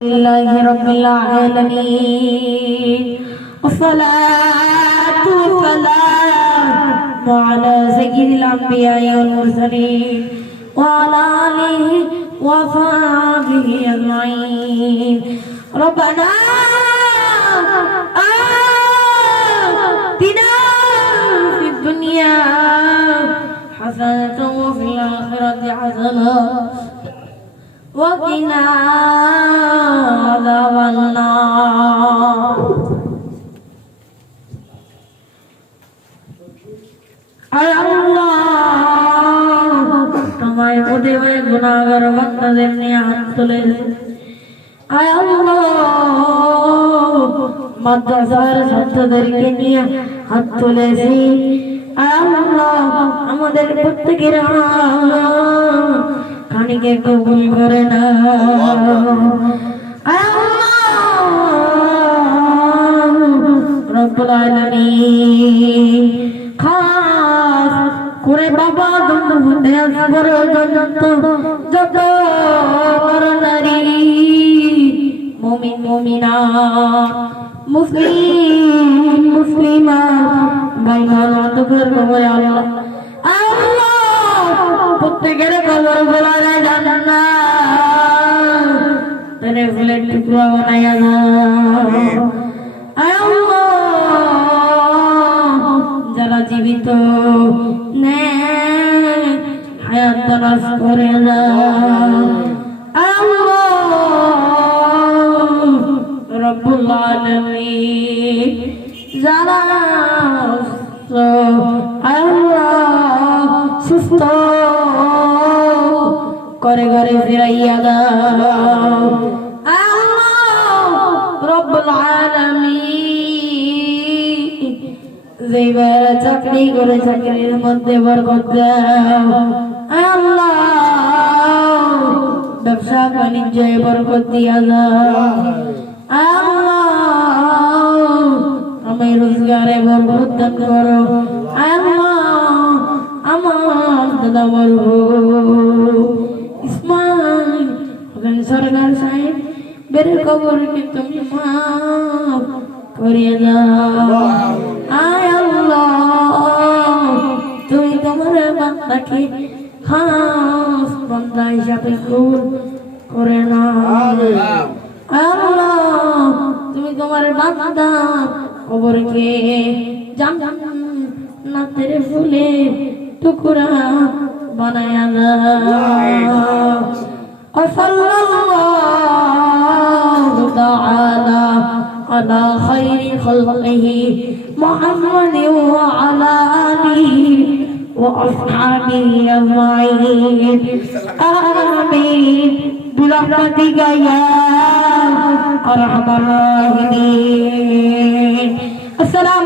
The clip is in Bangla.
لله رب العالمين والصلاة والسلام على سيد الأنبياء والمرسلين وعلى آله وصحبه أجمعين ربنا آتنا في الدنيا حسنة وفي الآخرة حسنة وقنا عذاب النار আয় আল্লাহ তোমায় প্রতি হয়ে গুনাহগার বান্দাদের নিয়ে হাত তুলেছে আয় আল্লাহ মাদ্রাসার ছাত্রদেরকে নিয়ে হাত তুলেছি আয় আল্লাহ আমাদের প্রত্যেকের খানিকে কবুল করে না রব্বুল আলামিন খাস করে বাবা দন্দে আসবর যত নারী মুমিন মুমিনা মুসলিম মুসলিমা ভাই বোন করে আল্লাহ প্রত্যেকের কবর গোলায় জান্নাত তেরে ফুলের টুকরা বানায়া দাও আয় আল্লাহ যারা জীবিত নেক হায়াত দারাজ করে দাও আয় আল্লাহ রব্বুল আলামিন যারা আয় আল্লাহ সুস্থ করে ঘরে ফিরাইয়া দাও আল্লাহ রব্বুল আলামিন যেইবার চাকরি করে চাকরির মধ্যে বরকত দাও আল্লাহ ব্যবসা বাণিজ্যে বরকত দিয়া দাও আল্লাহ আমি রোজগারে বরকত দান করো আল্লাহ আমার দাদা বলবো ইসমাইল সরকার সাহেব বের কবরকে তুমি মাফ করিয়ে দাও আয় আল্লাহ তুমি তোমার বান্দাকে খাস বান্দা হিসাবে কবুল করে নাও আল্লাহ তুমি তোমার বান্দা কবরকে জান্নাতের ফুলের টুকরা বানায়া দাও সাল্লাল্লাহু তাআলা আলা খায়রি খালকিহি মুহাম্মাদিন ওয়া আলা আলিহি ওয়া আসহাবিহি আজমাইন আমিন বিরহমাতিকা ইয়া আরহামার রাহিমিন। আসসালামু